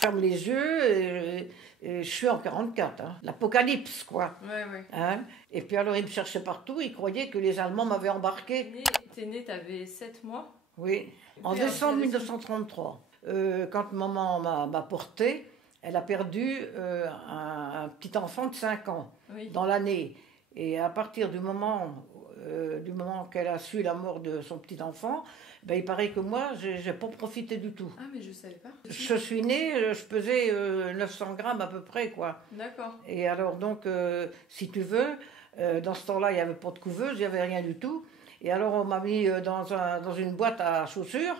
ferme les yeux et je suis en 44, hein. L'apocalypse, quoi. Ouais, ouais. Hein. Et puis alors, ils me cherchaient partout, ils croyaient que les Allemands m'avaient embarqué. T'es né, t'avais 7 mois? Oui, en puis, décembre 1933. Quand maman m'a portée, elle a perdu un petit enfant de 5 ans Oui. dans l'année. Et à partir du moment qu'elle a su la mort de son petit enfant, ben, il paraît que moi, j'ai pas profité du tout. Ah, mais je savais pas. Je suis née, je pesais 900 grammes à peu près, quoi. D'accord. Et alors donc, si tu veux, dans ce temps-là, il n'y avait pas de couveuse, il n'y avait rien du tout. Et alors on m'a mis dans une boîte à chaussures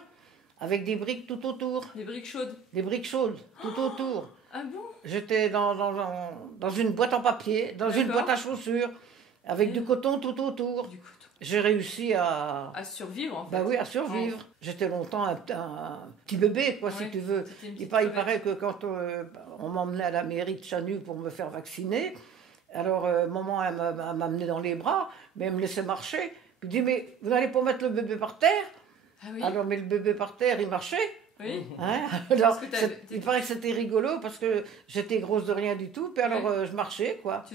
avec des briques tout autour. Des briques chaudes? Des briques chaudes tout autour. Ah bon? J'étais dans une boîte en papier, dans une boîte à chaussures, avec du coton tout autour. Du coton. J'ai réussi À survivre, en fait. Ben oui, à survivre. Oh. J'étais longtemps un petit bébé, quoi, si tu veux. Il paraît que quand on m'emmenait à la mairie de Chanu pour me faire vacciner, alors maman, elle m'a amené dans les bras, mais elle me laissait marcher. Puis dit, mais vous n'allez pas mettre le bébé par terre? Ah oui. Alors, mais le bébé par terre, il marchait. Oui. Hein, alors, il paraît que c'était rigolo parce que j'étais grosse de rien du tout, puis alors je marchais, quoi.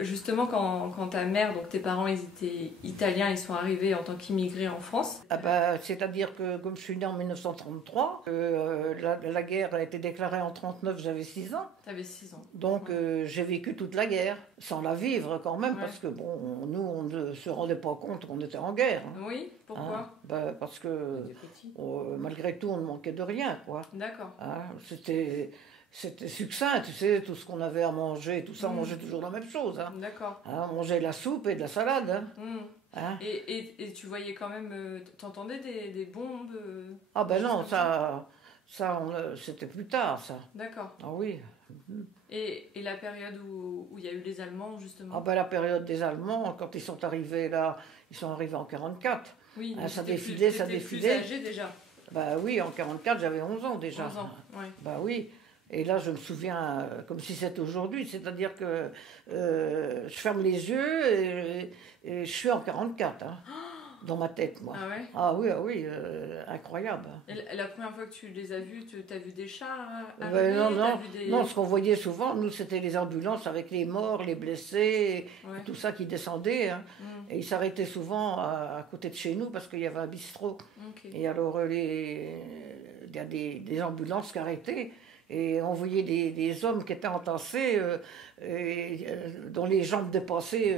Justement, quand ta mère, donc tes parents, ils étaient italiens, ils sont arrivés en tant qu'immigrés en France. Ah bah, c'est-à-dire que comme je suis née en 1933, la guerre a été déclarée en 1939, j'avais 6 ans. T'avais 6 ans. Donc j'ai vécu toute la guerre, sans la vivre quand même, parce que bon, nous, on ne se rendait pas compte qu'on était en guerre. Hein. Oui, pourquoi? Hein, bah, parce que malgré tout, on ne manquait de rien, quoi. D'accord. Hein, c'était succinct, tu sais, tout ce qu'on avait à manger, tout ça, on mangeait toujours la même chose. Hein. D'accord. Hein, on mangeait de la soupe et de la salade. Hein. Hein. Et tu voyais quand même, t'entendais des bombes? Ah ben non, c'était plus tard, ça. D'accord. Ah oui. Et la période où il y a eu les Allemands, justement? Ah ben la période des Allemands, quand ils sont arrivés là, ils sont arrivés en 44. Oui, hein, ça défilait. Plus âgé déjà? Bah oui, en 44, j'avais 11 ans déjà. 11 ans, oui. Bah oui. Et là, je me souviens comme si c'était aujourd'hui. C'est-à-dire que je ferme les yeux et je suis en 44, hein, dans ma tête, moi. Ah ouais? Ah oui, incroyable. Et la première fois que tu les as vus, tu as vu des chars arriver, non, ce qu'on voyait souvent, nous, c'était les ambulances avec les morts, les blessés, et tout ça qui descendait. Hein. Et ils s'arrêtaient souvent à côté de chez nous parce qu'il y avait un bistrot. Okay. Et alors, il y a des ambulances qui arrêtaient. Et on voyait des hommes qui étaient entassés, dont les jambes dépassaient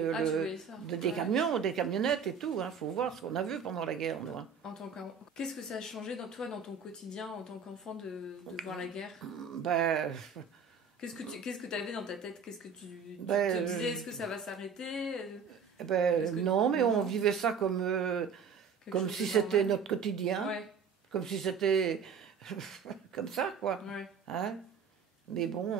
des camions, des camionnettes et tout. Il faut voir ce qu'on a vu pendant la guerre. Nous, hein. Qu'est-ce que ça a changé dans ton quotidien en tant qu'enfant de voir la guerre? Ben, qu'est-ce que tu avais dans ta tête? Qu'est-ce que tu te disais? Est-ce que ça va s'arrêter? Non, mais on vivait ça comme si c'était notre quotidien. Ouais. Comme si c'était... comme ça, quoi. Ouais. Hein? Mais bon,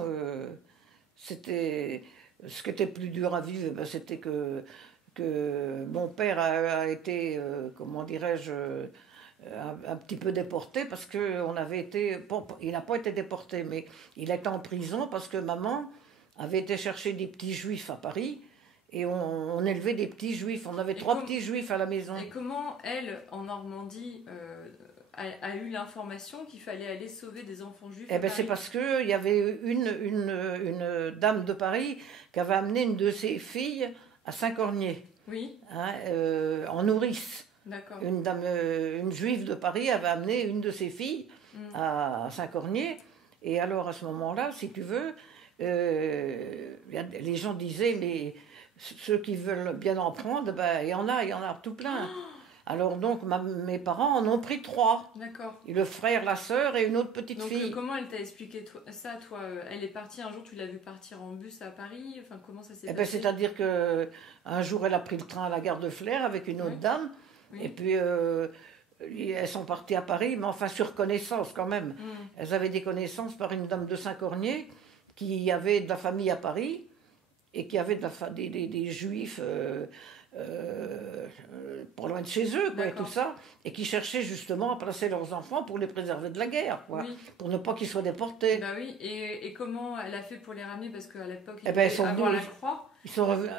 c'était... Ce qui était plus dur à vivre, ben, c'était que mon père a été, comment dirais-je, un petit peu déporté parce qu'on avait été... Il n'a pas été déporté, mais il était en prison parce que maman avait été chercher des petits juifs à Paris et on élevait des petits juifs. On avait 3 petits juifs à la maison. Et comment, elle, en Normandie... a eu l'information qu'il fallait aller sauver des enfants juifs? Eh ben c'est parce qu'il y avait une dame de Paris qui avait amené une de ses filles à Saint-Cornier. Oui. Hein, en nourrice. D'accord. Une juive de Paris avait amené une de ses filles à Saint-Cornier. Et alors à ce moment-là, si tu veux, les gens disaient, mais ceux qui veulent bien en prendre, ben, il y en a tout plein. Oh. Alors donc, mes parents en ont pris 3. D'accord. Et le frère, la sœur et une autre petite fille. Donc comment elle t'a expliqué ça, toi? Elle est partie un jour, tu l'as vue partir en bus à Paris? Enfin, comment ça s'est passé? C'est-à-dire qu'un jour, elle a pris le train à la gare de Flers avec une autre dame. Oui. Et puis, elles sont parties à Paris, mais enfin sur connaissance quand même. Elles avaient des connaissances par une dame de Saint-Cornier qui avait de la famille à Paris et qui avait des juifs... pas loin de chez eux, quoi, et tout ça, et qui cherchaient justement à placer leurs enfants pour les préserver de la guerre, quoi, pour ne pas qu'ils soient déportés. Bah oui, et comment elle a fait pour les ramener? Parce qu'à l'époque, ils avant la croix. Ils sont revenus,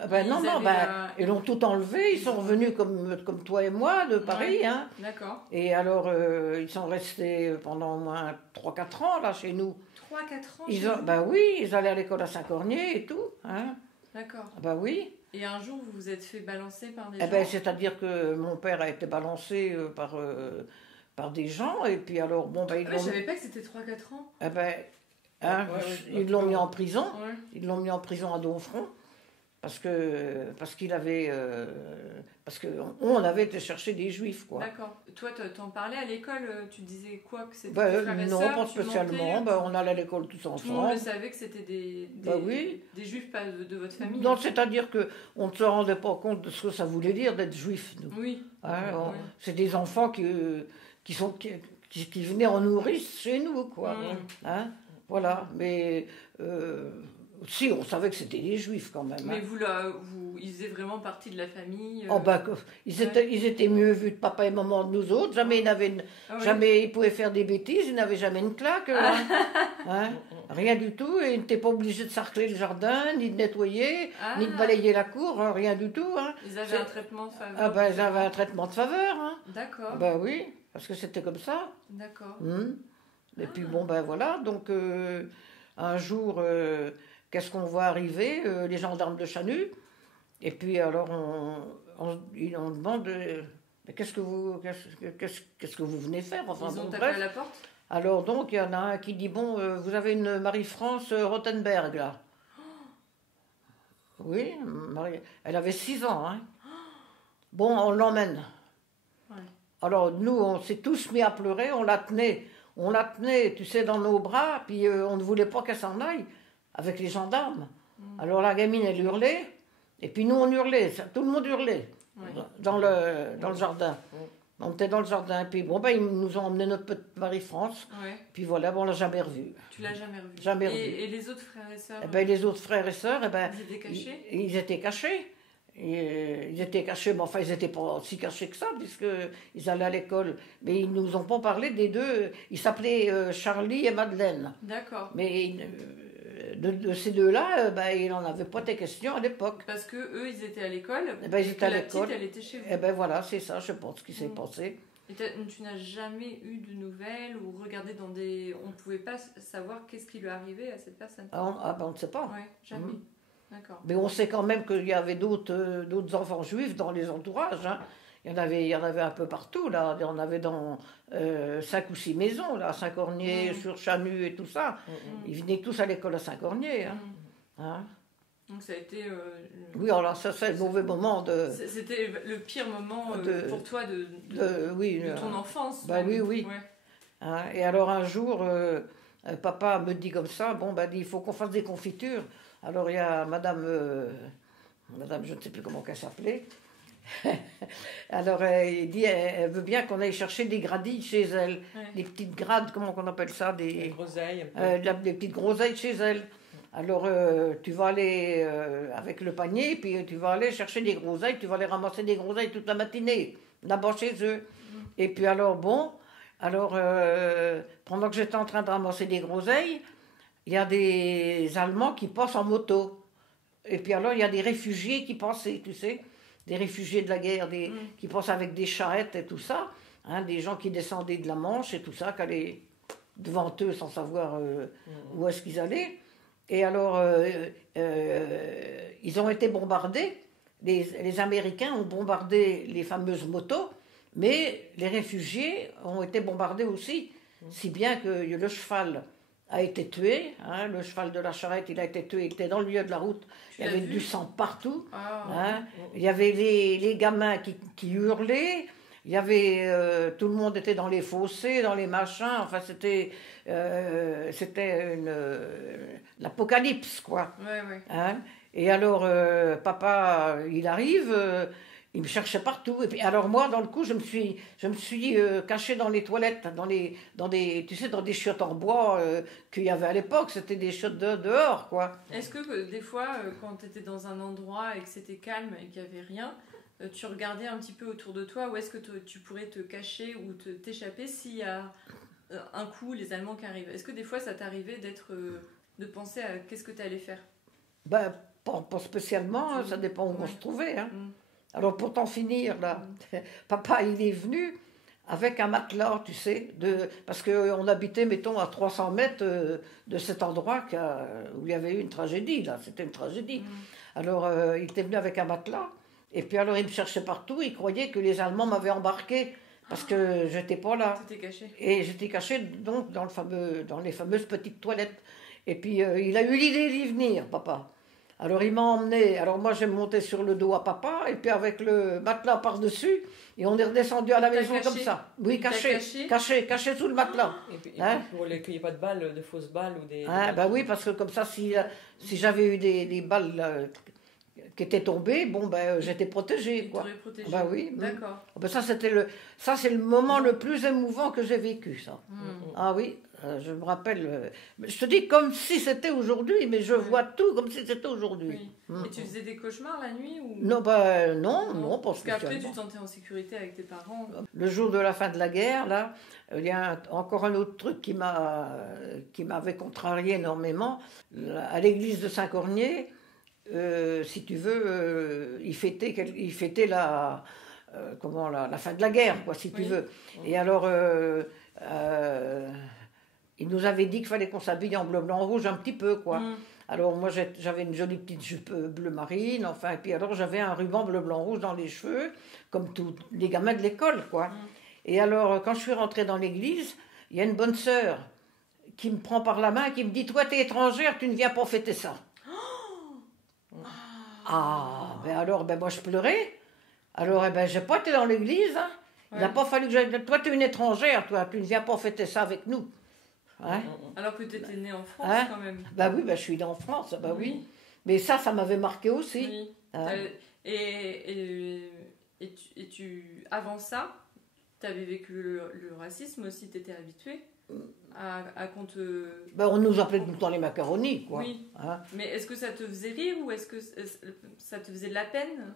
ils l'ont tout enlevé, ils sont revenus comme toi et moi de Paris. Ouais. Hein. D'accord. Et alors, ils sont restés pendant au moins 3-4 ans là chez nous. 3-4 ans Ils ont, ben oui, ils allaient à l'école à Saint-Cornier et tout. Hein. D'accord. Ben oui. Et un jour, vous vous êtes fait balancer par des Eh gens? ben, c'est-à-dire que mon père a été balancé par des gens, et puis alors, bon, ben, Je savais pas que c'était 3-4 ans. eh ben, hein, Ouais, ils l'ont mis en prison. Ouais. Ils l'ont mis en prison à Domfront, parce qu'il avait... parce qu'on avait été chercher des juifs, quoi. D'accord. Toi, t'en parlais à l'école, tu disais quoi? Que c'était Ben, tes frères et non, sœurs, pas tu spécialement. mentais, Ben, on allait à l'école tous tout le monde ensemble. le savait que c'était Ben oui. des juifs, pas de votre famille. Non, c'est-à-dire qu'on ne se rendait pas compte de ce que ça voulait dire d'être juif, nous. Oui. Hein, Ouais. c'est des enfants qui venaient en nourrice chez nous, quoi. Mm. Hein, voilà, mais si, on savait que c'était des juifs quand même. Mais Hein. ils faisaient vraiment partie de la famille. Oh, ben, ils étaient mieux vus de papa et maman de nous autres. Jamais Ah ouais. jamais ils pouvaient faire des bêtises, ils n'avaient jamais une claque. Hein. Rien du tout. Et ils n'étaient pas obligés de sarcler le jardin, ni de nettoyer, Ah. ni de balayer la cour, hein, rien du tout. Hein. Ils avaient un traitement de faveur. Ah ben, ils avaient un traitement de faveur. Hein. D'accord. Ah ben oui, parce que c'était comme ça. D'accord. Et puis bon, ben voilà, donc un jour, qu'est-ce qu'on voit arriver? Les gendarmes de Chanut. Et puis alors, on demande, mais qu'est-ce que vous venez faire? Enfin, Ils ont bon, tapé bref. à la porte? Alors donc, il y en a un qui dit, bon, vous avez une Marie-France Rothenberg, là. Oui, elle avait 6 ans. Hein. Bon, on l'emmène. Ouais. Alors nous, on s'est tous mis à pleurer, on la tenait, tu sais, dans nos bras, puis on ne voulait pas qu'elle s'en aille avec les gendarmes. Alors la gamine, elle hurlait, et puis nous, on hurlait, tout le monde hurlait Ouais. dans le jardin. On était dans le jardin, puis bon, ben, ils nous ont emmené notre petite Marie-France, Ouais. puis voilà, bon, on l'a jamais revue. Tu l'as jamais revu. Jamais revu. Et les autres frères et sœurs? Eh ben, les autres frères et sœurs, eh ben, Ils étaient cachés? ils étaient cachés. Et, ils étaient cachés, mais enfin, ils n'étaient pas si cachés que ça, puisqu'ils allaient à l'école. Mais ils ne nous ont pas parlé des deux. Ils s'appelaient Charlie et Madeleine. D'accord. Mais de ces deux-là, ben, il n'en avait pas été question à l'époque. Parce que eux, ils étaient à l'école. Eh ben, ils et étaient que à la l'école. petite, elle était chez vous. Eh ben voilà, c'est ça, je pense, qui s'est passé. Et tu n'as jamais eu de nouvelles ou regardé dans des... On ne pouvait pas savoir qu'est-ce qui lui arrivait à cette personne. Ah ben, on ne sait pas. Ouais, jamais. D'accord. Mais on sait quand même qu'il y avait d'autres enfants juifs dans les entourages. Hein. Il y en avait un peu partout. Là. Il y en avait dans 5 ou 6 maisons, là, à Saint-Cornier, sur Chanut et tout ça. Ils venaient tous à l'école à Saint-Cornier. Hein. Hein. Donc ça a été... Oui, alors ça, c'est le mauvais moment de... C'était le pire moment pour toi de ton enfance. Bah même. oui. Ouais. Hein. Et alors un jour, papa me dit comme ça, bon, ben, il faut qu'on fasse des confitures. Alors il y a madame, je ne sais plus comment elle s'appelait. Alors il dit, elle veut bien qu'on aille chercher des gradilles chez elle. Ouais. Des petites grades, comment on appelle ça? Des groseilles. Des petites groseilles chez elle. Alors tu vas aller avec le panier, puis tu vas aller chercher des groseilles, tu vas aller ramasser des groseilles toute la matinée, là-bas chez eux. Et puis alors bon, pendant que j'étais en train de ramasser des groseilles, il y a des Allemands qui passent en moto. Et puis alors, il y a des réfugiés qui passaient, tu sais, des réfugiés de la guerre, qui passent avec des charrettes et tout ça, hein, des gens qui descendaient de la Manche et tout ça, qui allaient devant eux sans savoir où est-ce qu'ils allaient. Et alors, ils ont été bombardés, les Américains ont bombardé les fameuses motos, mais les réfugiés ont été bombardés aussi, si bien que le cheval a été tué, hein, le cheval de la charrette, il a été tué, il était dans le milieu de la route, il y avait du sang partout, hein, il y avait les gamins qui hurlaient, il y avait, tout le monde était dans les fossés, dans les machins, enfin c'était l'apocalypse, quoi. Ouais. Hein. Et alors, papa, il arrive, il me cherchait partout. Et puis, alors moi, dans le coup, je me suis cachée dans les toilettes, tu sais, dans des chiottes en bois qu'il y avait à l'époque. C'était des chiottes dehors, quoi. Est-ce que des fois, quand tu étais dans un endroit et que c'était calme et qu'il n'y avait rien, tu regardais un petit peu autour de toi où est-ce que tu pourrais te cacher ou t'échapper s'il y a un coup les Allemands qui arrivent? Est-ce que des fois, ça t'arrivait de penser à qu'est-ce que tu allais faire? Ben, pas spécialement, hein, ça dépend où on se trouvait. Hein. Alors, pour t'en finir, là, papa, il est venu avec un matelas, tu sais, parce qu'on habitait, mettons, à 300 mètres de cet endroit où il y avait eu une tragédie, là, c'était une tragédie. Alors, il était venu avec un matelas, et puis alors il me cherchait partout, il croyait que les Allemands m'avaient embarqué, parce que j'étais pas là. T'étais caché. Et j'étais cachée, donc, dans les fameuses petites toilettes. Et puis, il a eu l'idée d'y venir, papa. Alors il m'a emmené, alors moi j'ai monté sur le dos à papa, et puis avec le matelas par-dessus, et on est redescendu à la maison caché. comme ça. Oui, Caché caché sous le matelas. Et puis, Hein? pour qu'il n'y ait pas de balles, de fausses balles ou des... Bah oui, parce que comme ça, si j'avais eu des balles qui étaient tombées, bon, ben j'étais protégée, Il quoi. t'aurait protégé. Bah oui. D'accord. Ben ça, c'est le moment le plus émouvant que j'ai vécu, ça. Ah oui, je me rappelle. Je te dis comme si c'était aujourd'hui, mais je vois tout comme si c'était aujourd'hui. Oui. Et tu faisais des cauchemars la nuit ou... Non, non, pas Parce qu'après, tu spécialement. te sentais en sécurité avec tes parents. Le jour de la fin de la guerre, là, il y a encore un autre truc qui m'avait contrarié énormément. À l'église de Saint-Cornier, si tu veux, il fêtait la fin de la guerre, quoi, si tu veux. Et alors, il nous avait dit qu'il fallait qu'on s'habille en bleu, blanc, rouge un petit peu, quoi. Alors moi j'avais une jolie petite jupe bleu marine, enfin, et puis alors j'avais un ruban bleu, blanc, rouge dans les cheveux, comme tous les gamins de l'école, quoi. Et alors quand je suis rentrée dans l'église, il y a une bonne sœur qui me prend par la main et qui me dit, toi t'es étrangère, tu ne viens pas fêter ça. Ah, ben alors, moi je pleurais. Alors, j'ai pas été dans l'église, hein. Il n'a pas fallu que j'aille. Toi, tu es une étrangère, toi, tu ne viens pas fêter ça avec nous. Hein? Alors que tu étais née en France, Hein? quand même. Bah oui, je suis née en France, bah oui. Mais ça m'avait marqué aussi. Oui. Hein? Avant ça, tu avais vécu le racisme aussi, tu étais habituée à qu'on te... On nous appelait tout le temps les macaronis, quoi. Oui. Hein? Mais est-ce que ça te faisait rire ou est-ce que ça te faisait de la peine?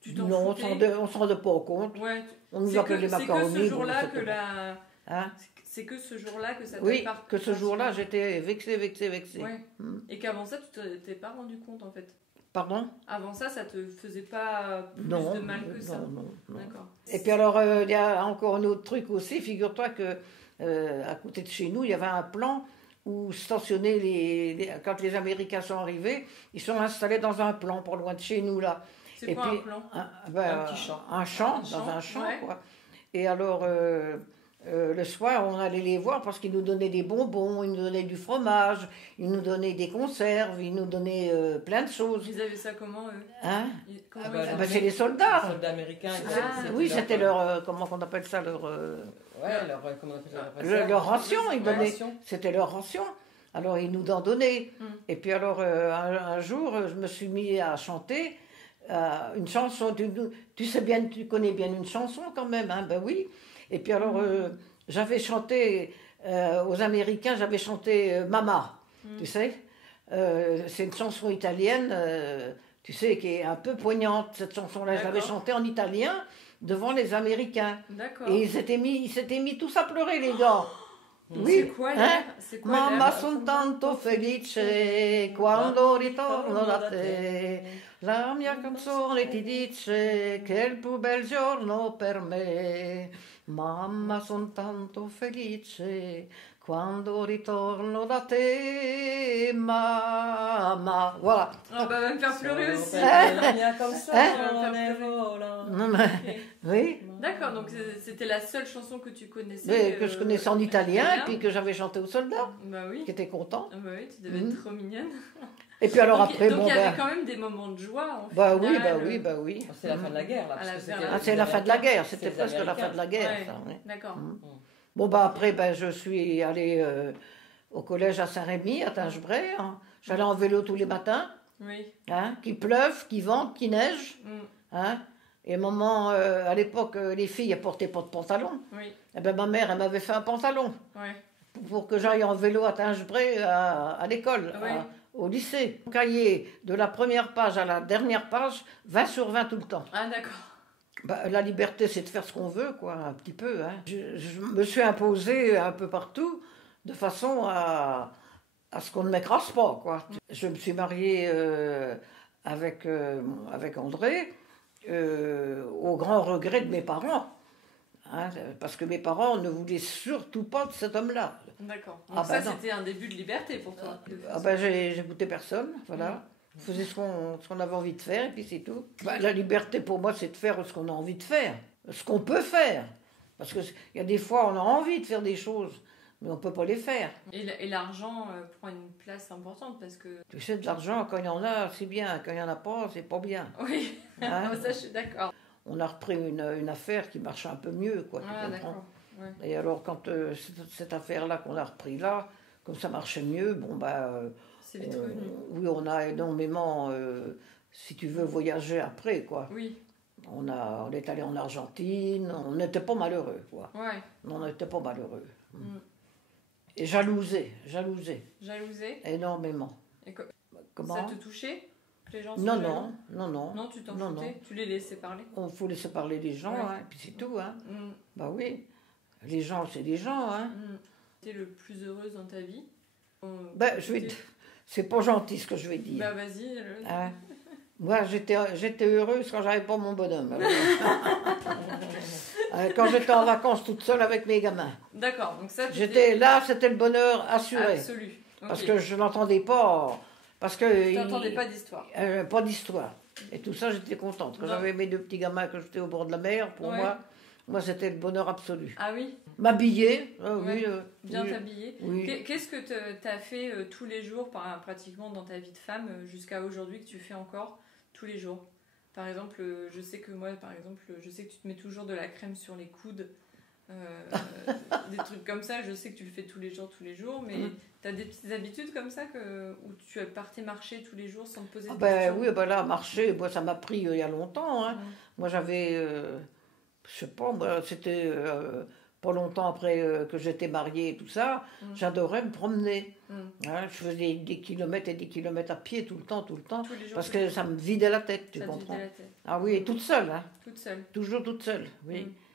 Tu t'en non, foutais? on s'en rendait pas compte. Ouais. On nous appelait les macaronis. C'est que ce jour-là bon, que la... Hein? C'est que ce jour-là que ça t'a Oui, que ce jour-là, j'étais vexée. Ouais. Et qu'avant ça, tu t'es pas rendu compte, en fait. Pardon? Avant ça te faisait pas plus de mal que ça? Non. D'accord. Et puis alors, il y a encore un autre truc aussi. Figure-toi que à côté de chez nous, il y avait un plan où stationnaient quand les Américains sont arrivés, ils sont installés dans un plan, pas loin de chez nous, là. C'est quoi un plan? Un petit champ. Un champ, dans un champ, ouais. quoi. Et alors, le soir, on allait les voir parce qu'ils nous donnaient des bonbons, ils nous donnaient du fromage, ils nous donnaient des conserves, ils nous donnaient plein de choses. Ils avaient ça comment, eux? Hein? Comment ils avaient C'est les soldats. Les soldats américains. Oui, c'était leur... comment on appelle ça? Comment on appelle ça? Leur ration, ils Leur donnaient. ration. C'était leur ration. Alors, ils nous en donnaient. Et puis alors, un jour, je me suis mis à chanter une chanson. Tu sais bien, tu connais bien une chanson quand même, hein? Ben oui. Et puis alors, j'avais chanté aux Américains, j'avais chanté Mama, tu sais. C'est une chanson italienne, tu sais, qui est un peu poignante, cette chanson-là. Je l'avais chantée en italien devant les Américains. D'accord. Et ils s'étaient mis tous à pleurer, les gars. Oui. C'est quoi l'air? C'est quoi l'air? Mamma son tanto felice quando ritorno da te. La mia canzone ti dice che è il più bel giorno per me. Mamma son tanto felice quando ritorno da te, mamma. Voilà. Ah bah, va me faire pleurer aussi. Non, mais, oui. D'accord, donc c'était la seule chanson que tu connaissais. Mais que je connaissais en italien et puis que j'avais chanté aux soldats, Bah oui. qui étaient contents. Ah bah oui, tu devais être trop mignonne. Et puis alors Donc, après, donc il y avait quand même des moments de joie. Bah oui. C'est la fin de la guerre, là. C'est la fin de la guerre, c'était les presque la fin de la guerre. Ouais, Ça, oui. d'accord. Bon, après, je suis allée au collège à Saint-Rémy, à Tingebray. Hein. J'allais en vélo tous les matins, Oui. hein, qu'il pleuve, qu'il vente, qu'il neige. Hein. Et à l'époque, les filles ne portaient pas de pantalon. Oui. Et ben, ma mère, elle m'avait fait un pantalon Ouais. pour que j'aille en vélo à Tingebray à l'école, Oui. au lycée. Mon cahier, de la première page à la dernière page, 20 sur 20 tout le temps. Ah d'accord. La liberté, c'est de faire ce qu'on veut, quoi, un petit peu. Hein. Je me suis imposée un peu partout, de façon à ce qu'on ne m'écrase pas, quoi. Je me suis mariée avec André, au grand regret de mes parents. Hein, parce que mes parents ne voulaient surtout pas de cet homme-là. D'accord. Donc ça, c'était un début de liberté pour toi. J'écoutais personne, voilà. On faisait ce qu'on avait envie de faire, et puis c'est tout. La liberté, pour moi, c'est de faire ce qu'on a envie de faire. Ce qu'on peut faire. Parce qu'il y a des fois, on a envie de faire des choses, mais on ne peut pas les faire. Et l'argent prend une place importante, parce que... Tu sais, de l'argent, quand il y en a, c'est bien. Quand il n'y en a pas, c'est pas bien. Oui, hein? Ça, je suis d'accord. On a repris une affaire qui marchait un peu mieux, quoi. Ah, d'accord. Ouais. Et alors, quand cette affaire-là qu'on a repris là, comme ça marchait mieux, bon, c'est vite revenu. Oui, on a énormément, si tu veux, voyager après, quoi. Oui. On est allé en Argentine, on n'était pas malheureux, quoi. Ouais. On n'était pas malheureux. Et jalousé. Jalousé? Énormément. Et comment? Ça te touchait? Que les gens non. Non, tu t'en foutais? Tu les laissais parler? Il faut laisser parler les gens, hein, et puis c'est tout, hein. Bah oui. Les gens, c'est des gens, hein. Tu es le plus heureuse dans ta vie? C'est pas gentil ce que je vais dire. Bah vas-y. Hein? Moi, j'étais heureuse quand j'avais pas mon bonhomme. Quand j'étais en vacances toute seule avec mes gamins. D'accord. Donc ça, là, c'était le bonheur assuré. Absolu. Okay. Parce que je n'entendais pas. Parce que tu n'entendais pas d'histoire. Pas d'histoire. Et tout ça, j'étais contente. Quand j'avais mes 2 petits gamins, que j'étais au bord de la mer, pour moi, c'était le bonheur absolu. Ah oui? M'habiller. Bien t'habiller. Oui. Qu'est-ce que tu as fait tous les jours, pratiquement dans ta vie de femme, jusqu'à aujourd'hui, que tu fais encore tous les jours? Par exemple, je sais que tu te mets toujours de la crème sur les coudes. Des trucs comme ça, je sais que tu le fais tous les jours, mais tu as des petites habitudes comme ça où tu partais marcher tous les jours sans te poser de questions? Oui, là, marcher, ça m'a pris il y a longtemps. Hein. Moi, j'avais, je sais pas, c'était pas longtemps après que j'étais mariée et tout ça, j'adorais me promener. Hein, je faisais des kilomètres et des kilomètres à pied tout le temps, parce que ça me vidait la tête, tu comprends? Ah oui, et toute seule. Hein. Toute seule? Toujours toute seule, oui.